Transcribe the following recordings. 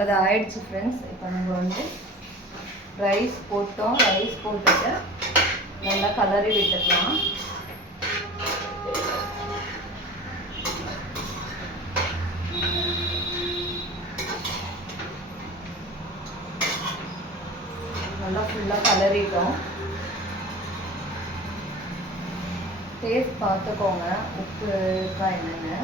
அது ஆயிடுச்சு ஃப்ரெண்ட்ஸ். இப்போ நம்ம வந்து ரைஸ் போட்டோம். ரைஸ் போட்டுட்டு நல்லா கலரி விட்டுக்கலாம். நல்லா ஃபுல்லாக கலரிட்டோம். டேஸ்ட் பார்த்துக்கோங்க உப்பு இருக்கா என்னென்னு.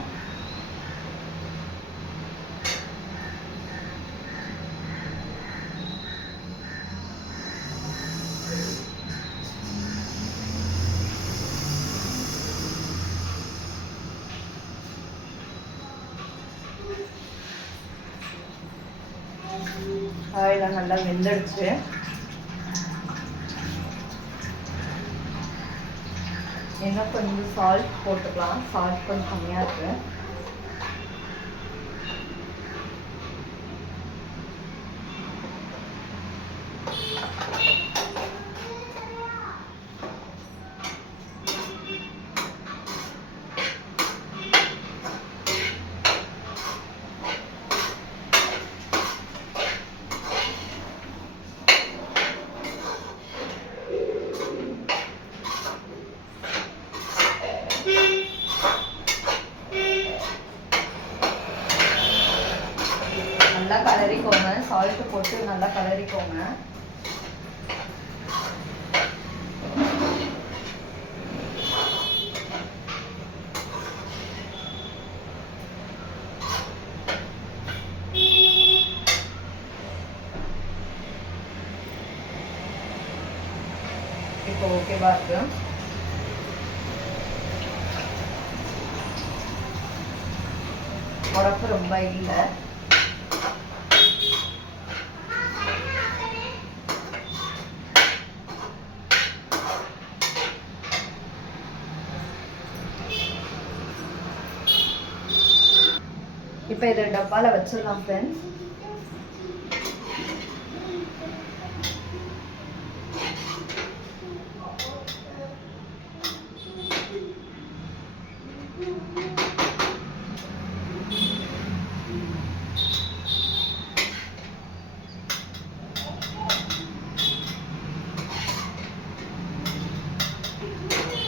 காயெல்லாம் நல்லா வெந்துடுச்சு. இன்னும் கொஞ்சம் சால்ட் போட்டுக்கலாம். சால்ட் கொஞ்சம் கம்மியாக இருக்கு. நல்லா கலரிக்கோங்க. சால்ட்டு போட்டு நல்லா கலரிக்கோங்க. இப்போ ஓகேவா இருக்கு. உடம்பு ரொம்ப இல்லை. இப்போ இதை டப்பாவில் வச்சிடலாம் ஃப்ரெண்ட்ஸ்.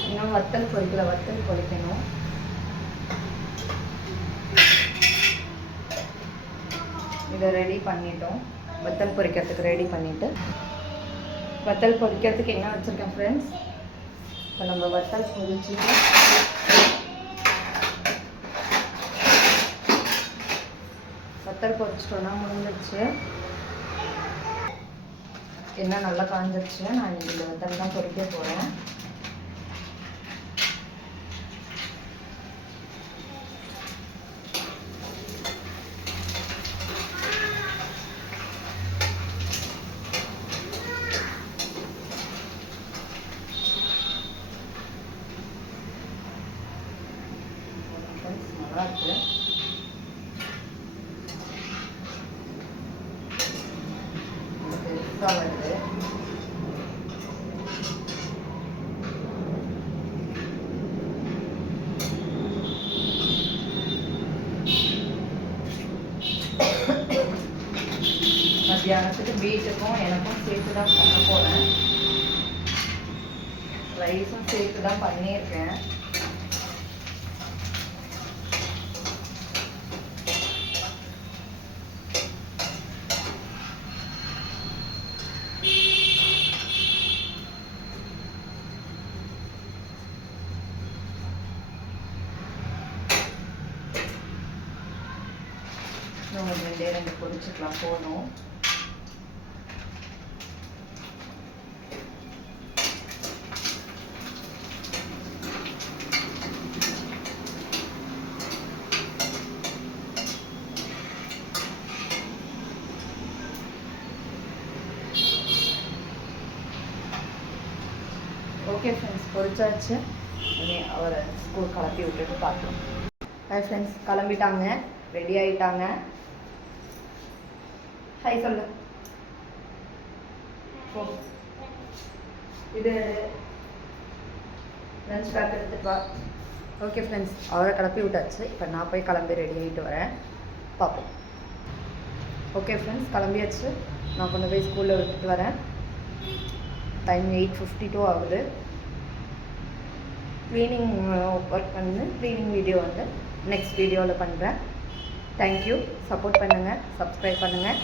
இன்னும் வத்தல் பொரிக்கல, வத்தல் பொரிக்கணும். இதை ரெடி பண்ணிட்டோம். வத்தல் பொரிக்கிறதுக்கு ரெடி பண்ணிவிட்டு வத்தல் பொரிக்கிறதுக்கு என்ன வச்சுருக்கேன் ஃப்ரெண்ட்ஸ். இப்போ நம்ம வத்தல் பொரிச்சுட்டு வத்தல் பொரிச்சிட்டோன்னா முடிஞ்சிடுச்சு. என்ன நல்லா காஞ்சிருச்சு. நான் இந்த வத்தல் தான் பொரிக்க போகிறேன். நல்லா இருக்கு. பெருசாக வருது. மத்தியானத்துக்கு வீட்டுக்கும் எனக்கும் சேர்த்து தான் பண்ண போகிறேன். ரைஸும் சேர்த்து தான் பண்ணியிருக்கேன். இன்னும் ரெண்டு பொரிச்சுக்கலாம் போதும். ஓகே ஃப்ரெண்ட்ஸ், பொரிச்சாச்சு. இனி அவரை ஸ்கூல் கிளப்பி விட்டுட்டு பார்க்கலாம். ஹாய் ஃப்ரெண்ட்ஸ், கிளம்பிட்டாங்க, ரெடி ஆகிட்டாங்க. ஹாய் சொல்லு. ஓ, இது லஞ்ச் பேக் எடுத்துட்டு வா. ஓகே ஃப்ரெண்ட்ஸ், அவரை கிளப்பி விட்டாச்சு. இப்போ நான் போய் கிளம்பி ரெடி ஆகிட்டு வரேன். பார்ப்போம். ஓகே ஃப்ரெண்ட்ஸ், கிளம்பியாச்சு. நான் கொண்டு போய் ஸ்கூலில் விட்டுட்டு வரேன். டைம் 8:52 ஆகுது. க்ளீனிங் ஒர்க் பண்ணு, க்ளீனிங் வீடியோ வந்து நெக்ஸ்ட் வீடியோவில் பண்ணுறேன். தேங்க்யூ. சப்போர்ட் பண்ணுங்கள், சப்ஸ்கிரைப் பண்ணுங்கள்,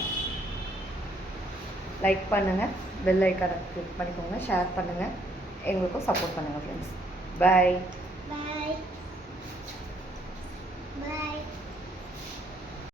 லைக் பண்ணுங்கள், பெல் ஐக்கானை கிளிக் பண்ணிக்கோங்க, ஷேர் பண்ணுங்கள், எங்களுக்கும் சப்போர்ட் பண்ணுங்கள் ஃப்ரெண்ட்ஸ். பாய். Bye. Bye.